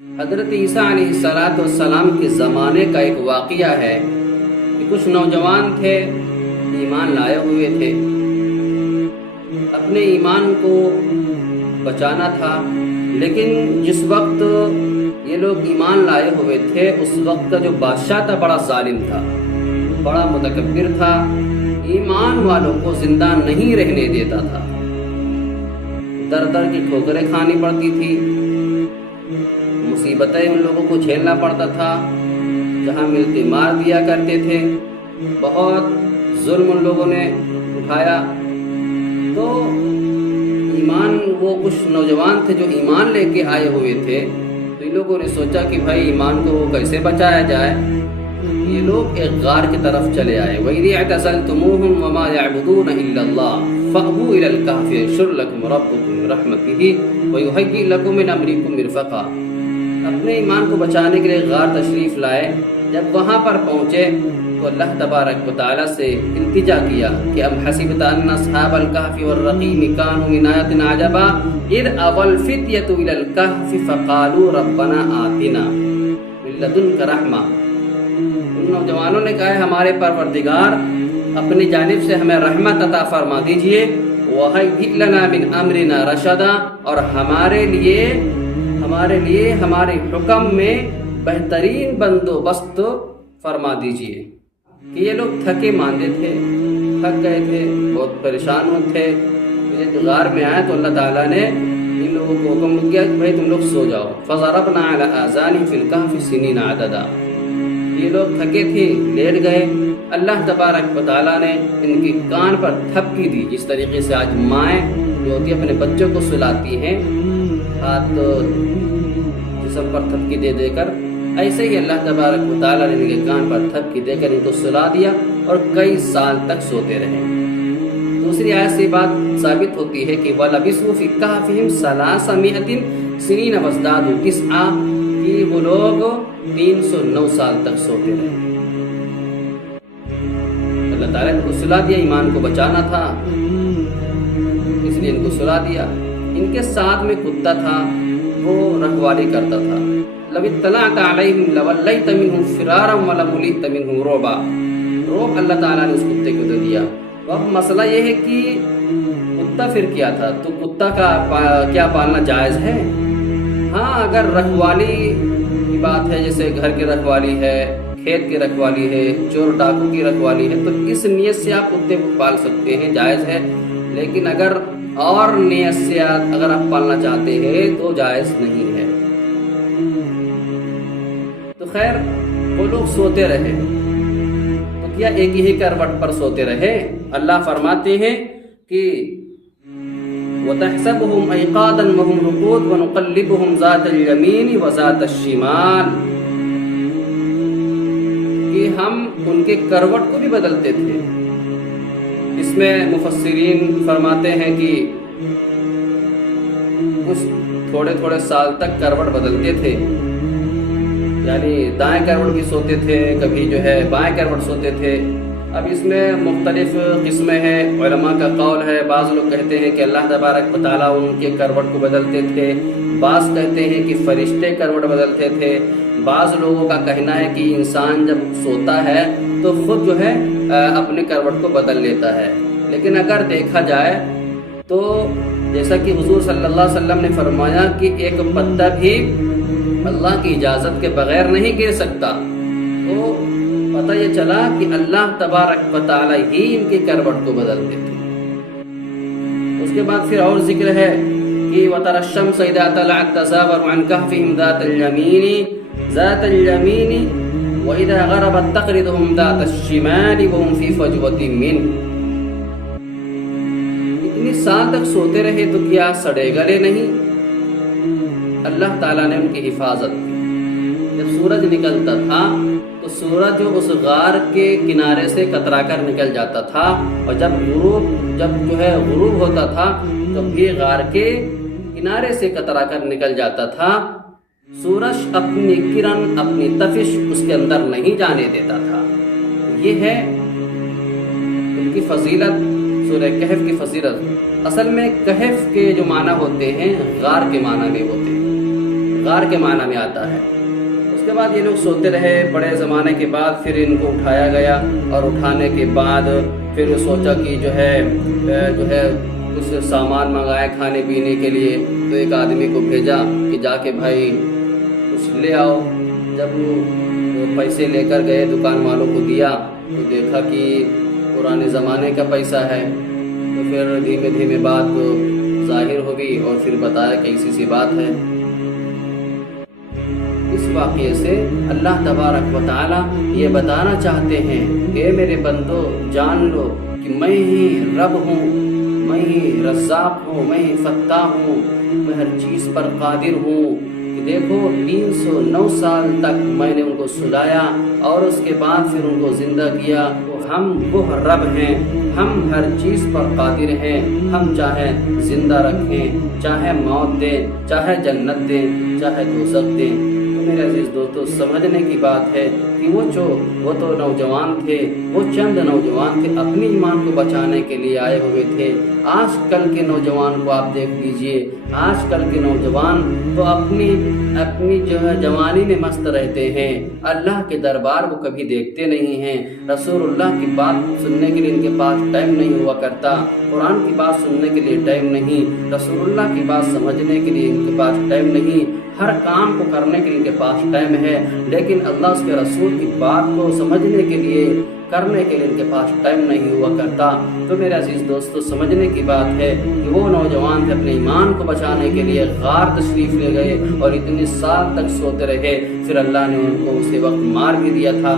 حضرت عیسیٰ علیہ السلام کے زمانے کا ایک واقعہ ہے کہ کچھ نوجوان تھے، ایمان لائے ہوئے تھے، اپنے ایمان کو بچانا تھا، لیکن جس وقت یہ لوگ ایمان لائے ہوئے تھے اس وقت کا جو بادشاہ تھا بڑا ظالم تھا، بڑا متکبر تھا، ایمان والوں کو زندہ نہیں رہنے دیتا تھا، در در کی ٹھوکریں کھانی پڑتی تھی، مصیبتیں ان لوگوں کو جھیلنا پڑتا تھا، جہاں ملتے مار دیا کرتے تھے، بہت ظلم ان لوگوں نے اٹھایا۔ تو ایمان، وہ کچھ نوجوان تھے جو ایمان لے کے آئے ہوئے تھے، تو ان لوگوں نے سوچا کہ بھائی ایمان کو کیسے بچایا جائے۔ یہ لوگ ایک غار کی طرف چلے آئے، وَإِذِ اعْتَزَلْتُمُوهُمْ وَمَا يَعْبُدُونَ إِلَّا اللَّهَ فَأْوُوا إِلَى الْكَهْفِ يَنشُرْ لَكُمْ رَبُّكُم مِّن رَّحْمَتِهِ وَيُهَيِّئْ لَكُم مِّنْ أَمْرِكُم مِّرْفَقًا۔ اپنے ایمان کو بچانے کے لیے غار تشریف لائے۔ جب وہاں پر پہنچے تو اللہ تبارک و تعالیٰ سے التجا کیا کہ ام حسبت ان اصحاب الکہف والرقیم کانوا من آیاتنا عجبا اذ اوى الفتیة الى الکہف فقالوا ربنا آتنا من لدنک رحمہ۔ ان نوجوانوں نے کہا ہے ہمارے پروردگار اپنی جانب سے ہمیں رحمت عطا فرما دیجئے، وَهَيِّئْ لَنَا مِنْ أَمْرِنَا رَشَدًا، اور ہمارے لیے ہمارے حکم میں بہترین بندوبست فرما دیجئے۔ کہ یہ لوگ تھکے ماندے تھے، تھک گئے تھے، بہت پریشان ہوئے تھے۔ جب غار میں آئے تو اللہ تعالیٰ نے ان لوگوں کو حکم کیا کہ بھائی تم لوگ سو جاؤ۔ فَضَرَبْنَا عَلَىٰ آذَانِهِمْ فِي الْكَهْفِ سِنِينَ عَدَدًا۔ یہ لوگ تھکے تھے، لیٹ گئے۔ اللہ تبارک و تعالیٰ نے ان کے کان پر تھپکی دی، جس طریقے سے آج مائیں جو ہوتی اپنے بچوں کو سلاتی ہیں ہاتھ جسم پر تھپکی دے دے کر، ایسے ہی اللہ تبارک و تعالیٰ نے ان کے کان پر تھپکی دے کر ان کو سلا دیا اور کئی سال تک سوتے رہے۔ دوسری آیت سے بات ثابت ہوتی ہے کہ وَلَبِثُوا فِي كَهْفِهِمْ 300 سنین وازدادوا تسعا، کہ وہ لوگ 309 سال تک سوتے رہے۔ اللہ تعالیٰ نے ان کو سلا دیا، ایمان کو بچانا تھا اس لیے ان کو سلا دیا۔ ان کے ساتھ میں کتا تھا، وہ رکھوالی کرتا تھا۔ لَوِ اطَّلَعْتَ عَلَيْهِمْ لَوَلَّيْتَ مِنْهُمْ فِرَارًا وَلَمُلِئْتَ مِنْهُمْ رُعْبًا۔ روب اللہ تعالیٰ نے اس کتے کو دے دیا۔ اب مسئلہ یہ ہے کہ کتا پھر کیا تھا، تو کتا کا کیا پالنا جائز ہے؟ ہاں، اگر رکھوالی کی بات ہے، جیسے گھر کی رکھوالی ہے، کھیت کی رکھوالی ہے، چور ڈاکو کی رکھوالی ہے، تو اس نیت سے آپ کتے کو پال سکتے ہیں، جائز ہے۔ لیکن اگر اور نیت سے اگر آپ پالنا چاہتے ہیں تو جائز نہیں ہے۔ تو خیر، وہ لوگ سوتے رہے، تو کیا ایک ہی کروٹ پر سوتے رہے؟ اللہ فرماتے ہیں کہ وَتَحْسَبُهُمْ أَيْقَاظًا وَهُمْ رُقُودٌ وَنُقَلِّبُهُمْ ذَاتَ الْيَمِينِ وَذَاتَ الشِّمَالِ، کہ ہم ان کے کروٹ کو بھی بدلتے تھے۔ اس میں مفسرین فرماتے ہیں کہ کچھ تھوڑے سال تک کروٹ بدلتے تھے، یعنی دائیں کروٹ بھی سوتے تھے، کبھی جو ہے بائیں کروٹ سوتے تھے۔ اب اس میں مختلف قسمیں ہیں، علماء کا قول ہے، بعض لوگ کہتے ہیں کہ اللہ تبارک و تعالیٰ ان کے کروٹ کو بدلتے تھے، بعض کہتے ہیں کہ فرشتے کروٹ بدلتے تھے، بعض لوگوں کا کہنا ہے کہ انسان جب سوتا ہے تو خود جو ہے اپنے کروٹ کو بدل لیتا ہے۔ لیکن اگر دیکھا جائے تو جیسا کہ حضور صلی اللہ علیہ وسلم نے فرمایا کہ ایک پتا بھی اللہ کی اجازت کے بغیر نہیں گر سکتا، تو پتہ یہ چلا کہ اللہ تبارک و تعالیٰ ہی ان کے کروٹ کو بدلتے تھے۔ اس کے بعد پھر اور ذکر ہے کہ وَتَرَى الشَّمْسَ إِذَا طَلَعَت تَزَاوَرُ عَنْ كَهْفِهِمْ ذَاتَ الْيَمِينِ وَإِذَا غَرَبَت تَقْرِضُهُمْ ذَاتَ الشِّمَالِ وَهُمْ فِي فَجْوَةٍ مِّنْهُ۔ اتنی سال تک سوتے رہے تو کیا سڑے گلے نہیں؟ اللہ تعالیٰ نے ان کی حفاظت کی۔ جب سورج نکلتا تھا تو سورج اس غار کے کنارے سے کترا کر نکل جاتا تھا، اور جب جو ہے غروب ہوتا تھا تو بھی غار کے کنارے سے کترا کر نکل جاتا تھا۔ سورج اپنی کرن، اپنی تفش اس کے اندر نہیں جانے دیتا تھا۔ یہ ہے ان کی فضیلت، سورہ کہف کی فضیلت۔ اصل میں کہف کے جو معنی ہوتے ہیں غار کے معنی میں ہوتے ہیں۔ غار کے معنی میں آتا ہے۔ اس کے بعد یہ لوگ سوتے رہے، بڑے زمانے کے بعد پھر ان کو اٹھایا گیا، اور اٹھانے کے بعد پھر سوچا کہ جو ہے کچھ سامان منگائے کھانے پینے کے لیے، تو ایک آدمی کو بھیجا کہ جا کے بھائی کچھ لے آؤ۔ جب وہ پیسے لے کر گئے، دکان والوں کو دیا، تو دیکھا کہ پرانے زمانے کا پیسہ ہے، تو پھر دھیمے دھیمے بات ظاہر ہو گئی، اور پھر بتایا کہ ایسی سی بات ہے۔ اس واقعے سے اللہ تبارک و تعالی یہ بتانا چاہتے ہیں کہ اے میرے بندو، جان لو کہ میں ہی رب ہوں، میں ہی رزاق ہوں، میں ہی فتاح ہوں، میں ہر چیز پر قادر ہوں۔ کہ دیکھو 309 سال تک میں نے ان کو سلایا، اور اس کے بعد پھر ان کو زندہ کیا۔ تو ہم وہ رب ہیں، ہم ہر چیز پر قادر ہیں، ہم چاہے زندہ رکھیں، چاہے موت دیں، چاہے جنت دیں، چاہے دوزخ دیں۔ میرے عزیز دوستو، سمجھنے کی بات ہے کہ وہ تو نوجوان تھے، وہ چند نوجوان تھے، اپنی ایمان کو بچانے کے لیے آئے ہوئے تھے۔ آج کل کے نوجوان کو آپ دیکھ لیجئے، آج کل کے نوجوان تو اپنی جو ہے جوانی میں مست رہتے ہیں، اللہ کے دربار کو کبھی دیکھتے نہیں ہیں، رسول اللہ کی بات سننے کے لیے ان کے پاس ٹائم نہیں ہوا کرتا، قرآن کی بات سننے کے لیے ٹائم نہیں، رسول اللہ کی بات سمجھنے کے لیے ان کے پاس ٹائم نہیں، ہر کام کو کرنے کے لیے ان کے پاس ٹائم ہے، لیکن اللہ اس کے رسول کی بات کو سمجھنے کے لیے، کرنے کے لیے ان کے پاس ٹائم نہیں ہوا کرتا۔ تو میرے عزیز دوستو، سمجھنے کی بات ہے کہ وہ نوجوان تھے، اپنے ایمان کو بچانے کے لیے غار تشریف لے گئے، اور اتنے سال تک سوتے رہے، پھر اللہ نے ان کو اسی وقت مار بھی دیا تھا۔